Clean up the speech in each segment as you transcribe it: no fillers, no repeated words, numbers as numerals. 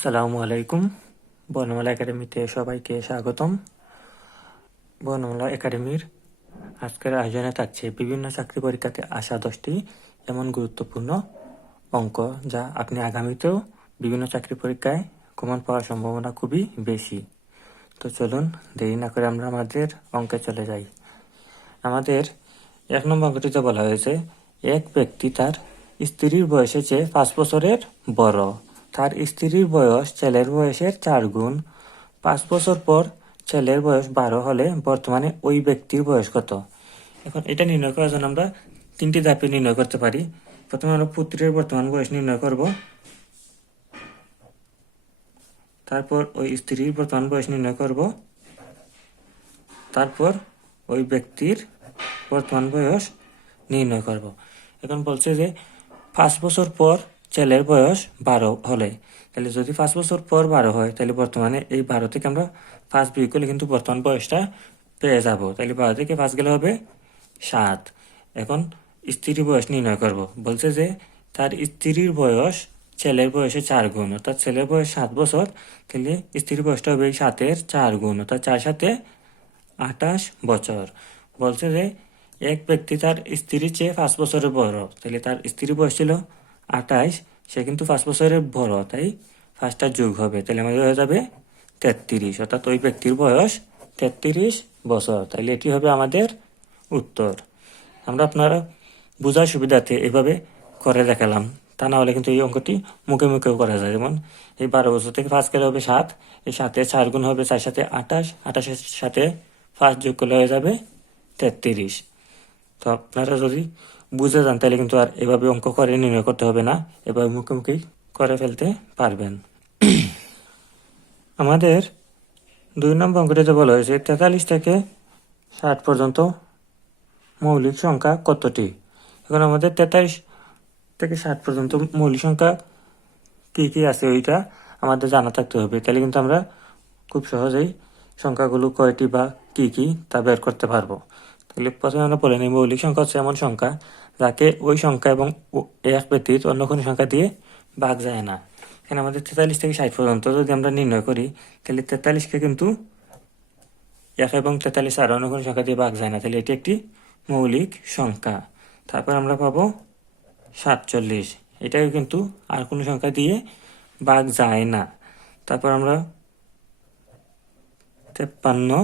আসসালামু আলাইকুম। বর্ণমালা একাডেমিতে সবাইকে স্বাগতম। বর্ণমালা একাডেমির আজকের আয়োজনে থাকছে বিভিন্ন চাকরি পরীক্ষাতে আসা 10টি এমন গুরুত্বপূর্ণ অঙ্ক যা আপনি আগামীতেও বিভিন্ন চাকরি পরীক্ষায় কমন পাওয়ার সম্ভাবনা খুবই বেশি। তো চলুন দেরি না করে আমরা আমাদের অঙ্কে চলে যাই। আমাদের 1 নম্বর অঙ্কটিতে বলা হয়েছে, এক ব্যক্তি তার স্ত্রীর বয়সের চেয়ে 5 বছরের বড়। তার স্ত্রীর বয়স ছেলের বয়সের 4 গুণ। 5 বছর পর ছেলের বয়স 12 হলে বর্তমানে ওই ব্যক্তির বয়স কত? এখন এটা নির্ণয় করার জন্য আমরা 3টি ধাপে নির্ণয় করতে পারি। প্রথমে আমরা পুত্রের বর্তমান বয়স নির্ণয় করব, তারপর ওই স্ত্রীর বর্তমান বয়স নির্ণয় করব, তারপর ওই ব্যক্তির বর্তমান বয়স নির্ণয় করব। এখন বলছে যে 5 বছর পর ছেলের বয়স 12 হলে, তাহলে যদি 5 বছর পর 12 হয় তাহলে বর্তমানে এই 12 থেকে আমরা 5 বিয়োগ করলে কিন্তু বর্তমান বয়সটা পেয়ে যাব। তাহলে 12 থেকে 5 গেলে হবে 7। এখন স্ত্রীর বয়স নির্ণয় করব। বলছে যে তার স্ত্রীর বয়স ছেলের বয়সে 4 গুণ, অর্থাৎ ছেলের বয়স 7 বছর, তাহলে স্ত্রীর বয়সটা হবে 7-এর 4 গুণ, অর্থাৎ 4-7 28 বছর। বলছে যে এক ব্যক্তি তার স্ত্রীর চেয়ে 5 বছরের বড়, তাহলে তার স্ত্রীর বয়স ছিল 28, সে কিন্তু 5 বছরের বড়, তাই 5টা যোগ হবে, তাহলে আমাদের হয়ে যাবে 33, অর্থাৎ ওই ব্যক্তির বয়স 33 বছর। তাহলে এটি হবে আমাদের উত্তর। আমরা আপনারা বোঝার সুবিধার্থে এভাবে করে দেখালাম, তা না হলে কিন্তু এই অঙ্কটি মুখে মুখেও করা যায়। যেমন এই 12 বছর থেকে 5 গেলে হবে 7, এই 7-এর 4 গুণ হবে 4-7 28, 28-এর সাথে 5 যোগ করলে হয়ে যাবে 33। তো আপনারা যদি বুঝে যান তাহলে কিন্তু আর এভাবে অঙ্ক করে নির্ণয় করতে হবে না, এভাবে মুখে মুখেই করে ফেলতে পারবেন। আমাদের 2 নম্বর অঙ্কটিতে বলা হয়েছে 43 থেকে 60 পর্যন্ত মৌলিক সংখ্যা কতটি? এখন আমাদের 43 থেকে 60 পর্যন্ত মৌলিক সংখ্যা কি কি আছে ওইটা আমাদের জানা থাকতে হবে, তাহলে কিন্তু আমরা খুব সহজেই সংখ্যাগুলো কয়টি বা কি কি তা বের করতে পারবো। তাহলে প্রথমে আমরা বলে নিই, মৌলিক সংখ্যা হচ্ছে এমন সংখ্যা যাকে ওই সংখ্যা এবং এক ব্যতীত অন্য কোনো সংখ্যা দিয়ে ভাগ যায় না। এখানে আমাদের 43 থেকে 60 পর্যন্ত যদি আমরা নির্ণয় করি, তাহলে 43কে কিন্তু 1 এবং 43 আর অন্য কোনো সংখ্যা দিয়ে ভাগ যায় না, তাহলে এটি একটি মৌলিক সংখ্যা। তারপর আমরা পাবো 47, এটাও কিন্তু আর কোনো সংখ্যা দিয়ে ভাগ যায় না। তারপর আমরা 53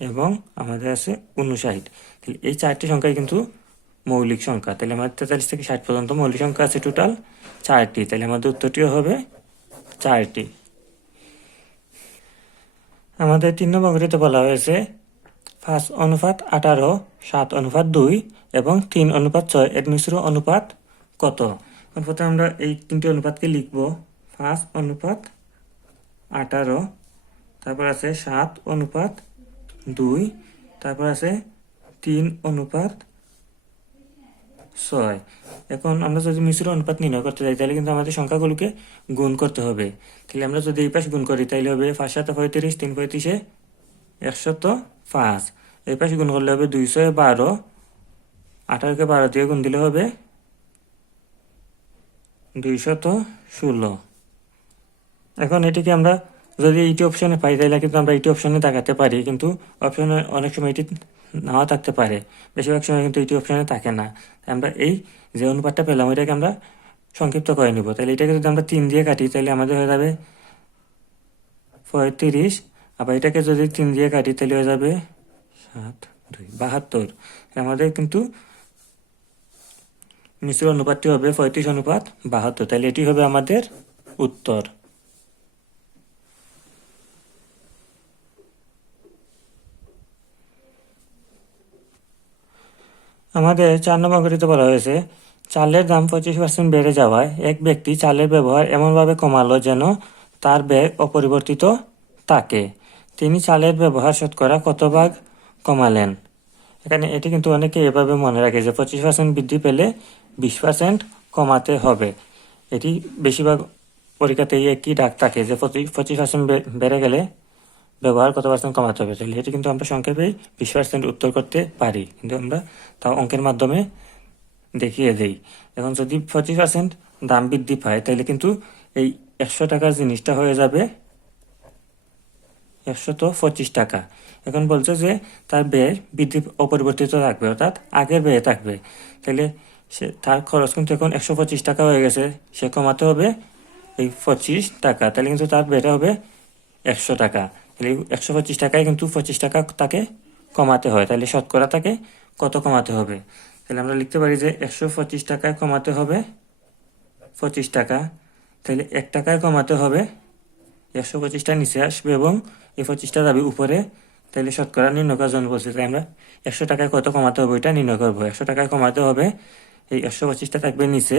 এবং আমাদের আছে 59, তাহলে এই 4টি সংখ্যাই কিন্তু মৌলিক সংখ্যা। তাহলে আমাদের 43 থেকে 60 পর্যন্ত মৌলিক সংখ্যা আছে টোটাল 4টি, তাহলে আমাদের উত্তরটিও হবে 4টি। আমাদের 3 নম্বর অঙ্কটিতে বলা হয়েছে 5:18, 7:2 এবং 3:6 এর মিশ্র অনুপাত কত? প্রথমে আমরা এই 3টি অনুপাতকে লিখব। 5:18, তারপর আছে 7:2, তারপর আছে 3:6। এখন আমরা যদি মিশ্র অনুপাত নির্ণয় করতে চাই তাহলে কিন্তু আমাদের সংখ্যাগুলোকে গুণ করতে হবে। তাহলে আমরা যদি এই পাশে গুণ করি তাহলে হবে 5-7-35, 3-35 105। এই পাশে গুণ করলে হবে 212, 18কে 12 দিয়ে গুণ দিলে হবে 216। এখন এটিকে আমরা যদি এইটি অপশনে পাই তাহলে কিন্তু আমরা এইটি অপশনে তাকাতে পারি, কিন্তু অপশনে অনেক সময় এটি নাও থাকতে পারে, বেশিরভাগ সময় কিন্তু এইটি অপশনে থাকে না। আমরা এই যে অনুপাতটা পেলাম ওইটাকে আমরা সংক্ষিপ্ত করে নিব। তাহলে এটাকে যদি আমরা 3 দিয়ে কাটি তাহলে আমাদের হয়ে যাবে 35, আবার এটাকে যদি 3 দিয়ে কাটি তাহলে হয়ে যাবে 72। আমাদের কিন্তু মিশ্র অনুপাতটি হবে 35:72, তাহলে এটি হবে আমাদের উত্তর। আমাদের 4 নম্বর অঙ্কটিতে বলা হয়েছে চালের দাম 25% বেড়ে যাওয়ায় এক ব্যক্তি চালের ব্যবহার এমনভাবে কমালো যেন তার ব্যয় অপরিবর্তিত থাকে। তিনি চালের ব্যবহার শতকরা কত ভাগ কমালেন? এখানে এটি কিন্তু অনেকে এভাবে মনে রাখে যে 25% বৃদ্ধি পেলে 20% কমাতে হবে। এটি বেশিরভাগ পরীক্ষাতে একই ডাক থাকে যে 25% বেড়ে গেলে ব্যবহার কত পার্সেন্ট কমাতে হবে। তাহলে এটি কিন্তু আমরা সংক্ষেপেই 20% উত্তর করতে পারি, কিন্তু আমরা তাও অঙ্কের মাধ্যমে দেখিয়ে দেই। এখন যদি 25% দাম বৃদ্ধি পায় তাহলে কিন্তু এই 100 টাকার জিনিসটা হয়ে যাবে 125 টাকা। এখন বলছে যে তার ব্যয় বৃদ্ধি অপরিবর্তিত থাকবে, অর্থাৎ আগের ব্যয় থাকবে। তাহলে তার খরচ কিন্তু এখন 125 টাকা হয়ে গেছে, সে কমাতে হবে এই 25 টাকা, তাহলে কিন্তু তার ব্যয়টা হবে 100 টাকা। তাহলে 125 টাকায় কিন্তু 25 টাকা তাকে কমাতে হয়, তাহলে শতকরা তাকে কত কমাতে হবে? তাহলে আমরা লিখতে পারি যে 125 টাকায় কমাতে হবে 25 টাকা, তাহলে 1 টাকায় কমাতে হবে 125টা নিচে আসবে এবং এই 25টা যাবে উপরে। তাহলে শতকরা নির্ণয় করার জন্য বলছি, তাই আমরা 100 টাকায় কত কমাতে হবে ওইটা নির্ণয় করবো। 100 টাকায় কমাতে হবে এই 125টা থাকবে নিচে,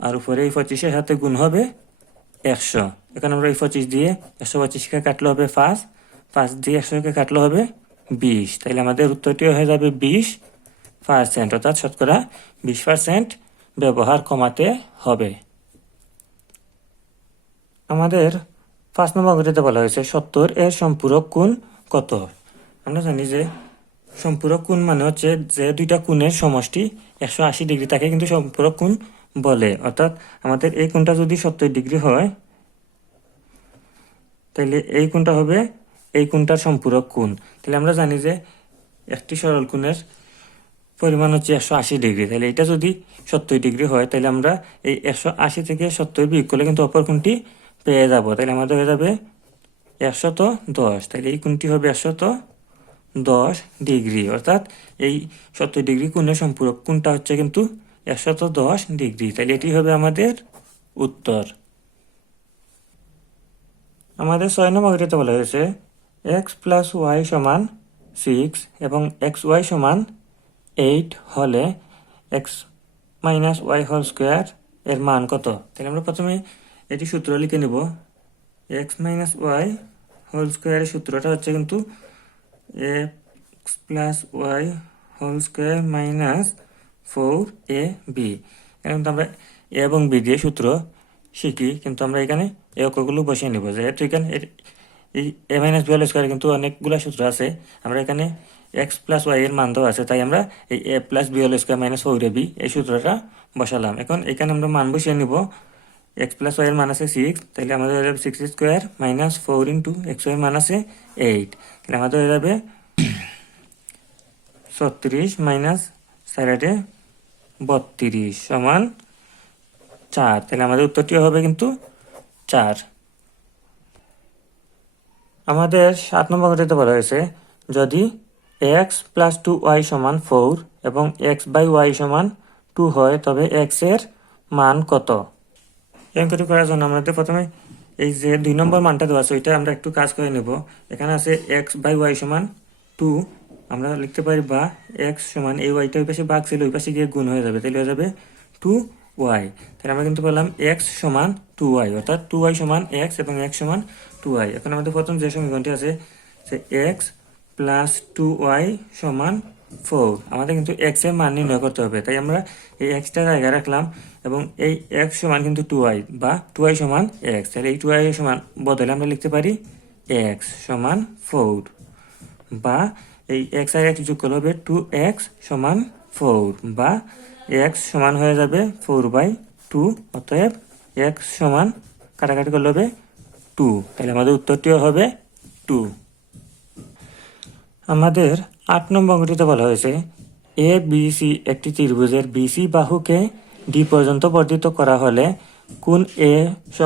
আর উপরে এই 25-এর সাথে গুণ হবে 100। এখন আমরা এই 25 দিয়ে 125কে কাটলে হবে 5 দিয়ে 100কে কাটলে হবে 20। তাহলে আমাদের উত্তরটি হয়ে যাবে 20%, অর্থাৎ শতকরা 20% ব্যবহার কমাতে হবে। আমাদের 5 নম্বর অঙ্কটিতে বলা হয়েছে 70 এর সম্পূরক কোণ কত? আমরা জানি যে সম্পূরক কোণ মানে হচ্ছে যে দুইটা কোণের সমষ্টি 180 ডিগ্রি, তাকে কিন্তু সম্পূরক কোণ বলে। অর্থাৎ আমাদের এই কোণটা যদি 70 ডিগ্রি হয়, তাহলে এই কোণটা হবে এই কোণটার সম্পূরক কোণ। তাহলে আমরা জানি যে একটি সরল কোণের পরিমাণ হচ্ছে 180 ডিগ্রি। তাহলে এটা যদি 70 ডিগ্রি হয়, তাহলে আমরা এই 180 থেকে 70 বিয়োগ করলে কিন্তু অপর কোণটি পেয়ে যাব। তাহলে আমাদের হয়ে যাবে 110। তাহলে এই কোণটি হবে 110 ডিগ্রি, অর্থাৎ এই 70 ডিগ্রি কোণের সম্পূরক কোণটা হচ্ছে কিন্তু 110 ডিগ্রি। তাহলে এটি হবে আমাদের উত্তর। আমাদের 6 নম্বর অঙ্কটিতে বলা হয়েছে x + y = 6 এবং xy = 8 হলে x - y² এর মান কত? তাহলে আমরা প্রথমে এটি সূত্র লিখে নেব। x - y² এর সূত্রটা হচ্ছে কিন্তু x + y² - 4ab। এখন আমরা a এবং b দিয়ে সূত্র শিখি, কিন্তু আমরা এখানে এই অঙ্কগুলো বসিয়ে নেব। যেহেতু এখানে এই a - b² কিন্তু অনেকগুলো সূত্র আছে, আমরা এখানে x + y এর মান দেওয়া আছে, তাই আমরা এই a + b² - 4ab এই সূত্রটা বসালাম। এখন এখানে আমরা মান বসিয়ে নিব। x + y এর মান আছে 6, তাহলে আমাদের হয়ে যাবে 6² - 4 × x এর মান আছে 8। তাহলে আমাদের হয়ে যাবে 36 - 4 32 = 4। তাহলে আমাদের উত্তরটি হবে কিন্তু 4। আমাদের 7 নম্বর অঙ্কটিতে বলা হয়েছে যদি x + 2y = 4 এবং x/y = 2 হয়, তবে x এর মান কত? এই অঙ্কটি করার জন্য আমাদের প্রথমে এই যে 2 নম্বর মানটা দেওয়া আছে ওইটা আমরা একটু কাজ করে নেব। এখানে আছে x/y = 2, আমরা লিখতে পারি বা x সমান এই ওয়াইটা ওই পাশে ভাগ ছিল ওই পাশে গিয়ে গুণ হয়ে যাবে, তাহলে হয়ে যাবে 2y। তাহলে আমরা কিন্তু বললাম x = 2y, অর্থাৎ 2y = x এবং x = 2y। এখন আমাদের প্রথম যে সমীকরণটি আছে যে x + 2y = 4, আমাদের কিন্তু x এর মান নির্ণয় করতে হবে, তাই আমরা এই xটা জায়গায় রাখলাম এবং এই x সমান কিন্তু 2y বা 2y = x। তাহলে এই 2y সমান বদলে আমরা লিখতে পারি x = 4, বা এই x আর x যোগ করলে হবে 2x = 4, বা x সমান হয়ে যাবে 4/2। অতএব x সমান কাটাকাটি করলে হবে 2। তাহলে আমাদের উত্তরটিও হবে 2। আমাদের 8 নম্বর অঙ্কটিতে বলা হয়েছে ABC একটি ত্রিভুজের BC বাহুকে D পর্যন্ত বর্ধিত করা হলে কোণ A =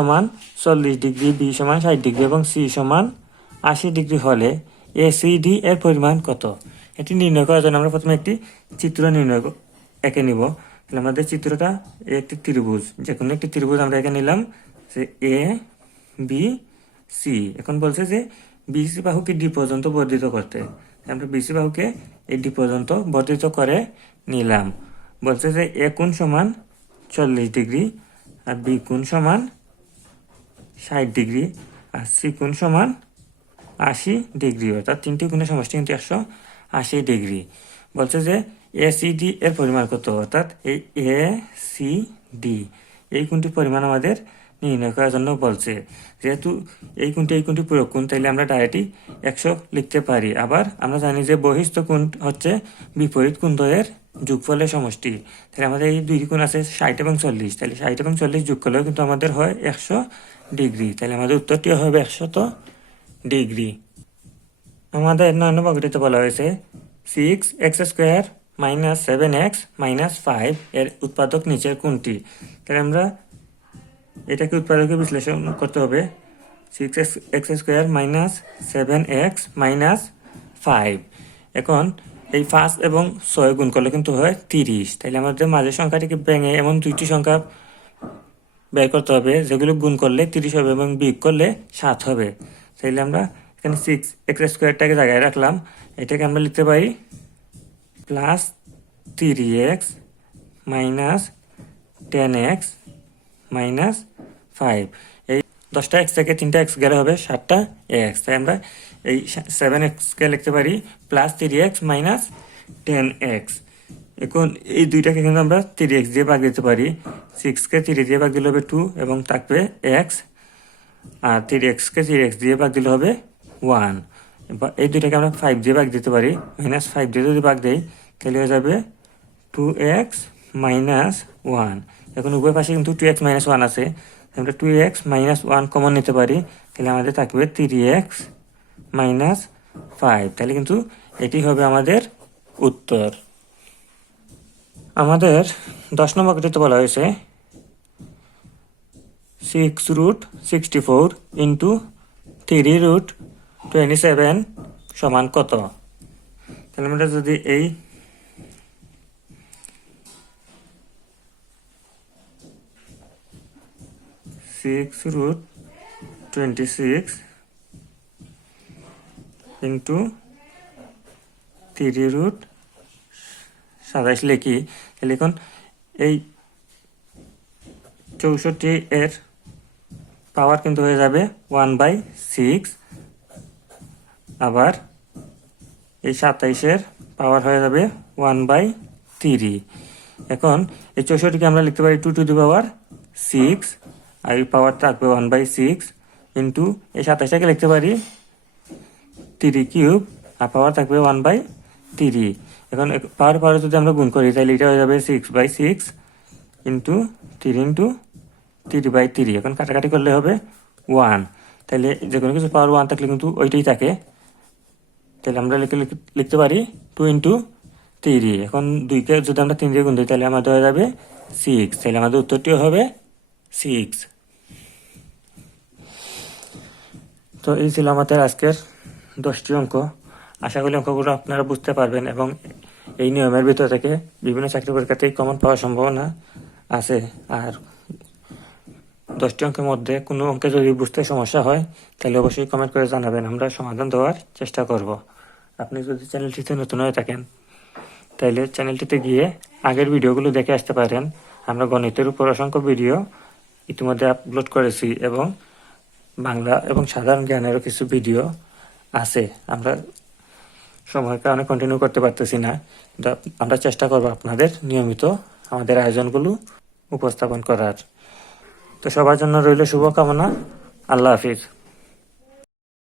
40 ডিগ্রি, B = 60 ডিগ্রি এবং C = 80 ডিগ্রি হলে ACD এর পরিমাণ কত? এটি নির্ণয় করার জন্য আমরা প্রথমে একটি চিত্র এঁকে নিব। তাহলে আমাদের চিত্রটা একটি ত্রিভুজ, যে কোনো একটি ত্রিভুজ আমরা এঁকে নিলাম যে ABC। এখন বলছে যে BC বাহুকে D পর্যন্ত বর্ধিত করতে, আমরা BC বাহুকে এই D পর্যন্ত বর্ধিত করে নিলাম। বলছে যে A কোণ = 40 ডিগ্রি, আর B কোণ = 60 ডিগ্রি, আর C কোণ = 80 ডিগ্রি, অর্থাৎ তিনটি কোণের সমষ্টি কিন্তু 180 ডিগ্রি। বলছে যে ACD এর পরিমাণ কত? অর্থাৎ এই ACD এই কোণটির পরিমাণ আমাদের নির্ণয় করার জন্য বলছে। যেহেতু এই কোণটি পূরক কোণ, তাইলে আমরা ডাইরেক্টই 100 লিখতে পারি। আবার আমরা জানি যে বহিস্থ কোণ হচ্ছে বিপরীত কোণদ্বয়ের যোগফলের সমষ্টি। তাহলে আমাদের এই দুই গুণ আছে 60 এবং 40, তাহলে 60 এবং 40 যোগ করলেও কিন্তু আমাদের হয় 100 ডিগ্রি। তাহলে আমাদের উত্তরটিও হবে 100 ডিগ্রি। আমাদের 9 নম্বর অঙ্কটিতে বলা হয়েছে 6x² - 7x - 5 এর উৎপাদক নিচের কোনটি। তাহলে আমরা এটাকে উৎপাদকে বিশ্লেষণ করতে হবে। 6x² - 7x - 5। এখন এই 5 এবং 6 গুণ করলে কিন্তু হয় 30। তাহলে আমাদের মাঝের সংখ্যাটিকে ভেঙে এমন দুইটি সংখ্যা বের করতে হবে যেগুলো গুণ করলে 30 হবে এবং বিয়োগ করলে 7 হবে। তাহলে আমরা এখানে 6x² জায়গায় রাখলাম। এটাকে আমরা লিখতে পারি plus 3x minus 10x minus 5। এই 10টা x থেকে 3টা x গেলে হবে 7টা x। তাই আমরা এই 7xকে লিখতে পারি প্লাস 3x মাইনাস 10x। এখন এই দুইটাকে কিন্তু আমরা 3x দিয়ে ভাগ দিতে পারি। 6কে 3 দিয়ে ভাগ দিলে হবে 2 এবং থাকবে x, আর 3xকে 3x দিয়ে ভাগ দিলে হবে 1। এই দুইটাকে আমরা 5 দিয়ে ভাগ দিতে পারি। মাইনাস 5 দিয়ে যদি ভাগ দেই তাহলে হয়ে যাবে 2x মাইনাস 1। এখন উভয় পাশে কিন্তু 2x মাইনাস 1 আছে, আমরা 2x মাইনাস 1 কমন নিতে পারি। তাহলে আমাদের থাকবে 3x মাইনাস 5। তাহলে কিন্তু এটি হবে আমাদের উত্তর। আমাদের 10 নম্বর অঙ্কটিতে বলা হয়েছে 6√64 ইন্টু 3√27 সমান কত। তাহলে আমরা যদি এই 6√26 ইন্টু 3√27 লিখি, তাহলে এখন এই 64 এর পাওয়ার কিন্তু হয়ে যাবে 1/6, আবার এই 27-এর পাওয়ার হয়ে যাবে 1/3। এখন এই 64কে আমরা লিখতে পারি 2 টু দি পাওয়ার 6, আর এই পাওয়ার থাকবে 1/6 ইন্টু এই 27টাকে লিখতে পারি 3 কিউব, আর পাওয়ার থাকবে 1/3। এখন পাওয়ার যদি আমরা গুণ করি তাহলে এটা হয়ে যাবে 6/6 ইন্টু 3 ইন্টু 3/3। এখন কাটাকাটি করলে হবে 1। তাহলে যে কোনো কিছু পাওয়ার 1 থাকলে কিন্তু ওইটাই থাকে। তাহলে আমরা লিখতে পারি 2 ইন্টু 3। এখন 2কে যদি আমরা 3 দিয়ে গুণ দিই তাহলে আমাদের হয়ে যাবে 6। তাহলে আমাদের উত্তরটিও হবে 6। তো এই ছিল আমাদের আজকের 10টি অঙ্ক। আশা করি অঙ্কগুলো আপনারা বুঝতে পারবেন এবং এই নিয়মের ভিতর থেকে বিভিন্ন চাকরি পরীক্ষাতেই কমন পাওয়ার সম্ভাবনা আছে। আর 10টি অঙ্কের মধ্যে কোনো অঙ্কে যদি বুঝতে সমস্যা হয় তাহলে অবশ্যই কমেন্ট করে জানাবেন, আমরা সমাধান দেওয়ার চেষ্টা করব। আপনি যদি চ্যানেলটিতে নতুন হয়ে থাকেন তাহলে চ্যানেলটিতে গিয়ে আগের ভিডিওগুলো দেখে আসতে পারেন। আমরা গণিতের উপর অসংখ্য ভিডিও ইতিমধ্যে আপলোড করেছি এবং বাংলা এবং সাধারণ জ্ঞানেরও কিছু ভিডিও আছে। আমরা সময়ের কারণে কন্টিনিউ করতে পারতেছি না, কিন্তু আমরা চেষ্টা করব আপনাদের নিয়মিত আমাদের আয়োজনগুলো উপস্থাপন করার। তো সবার জন্য রইল শুভকামনা। আল্লাহ হাফিজ।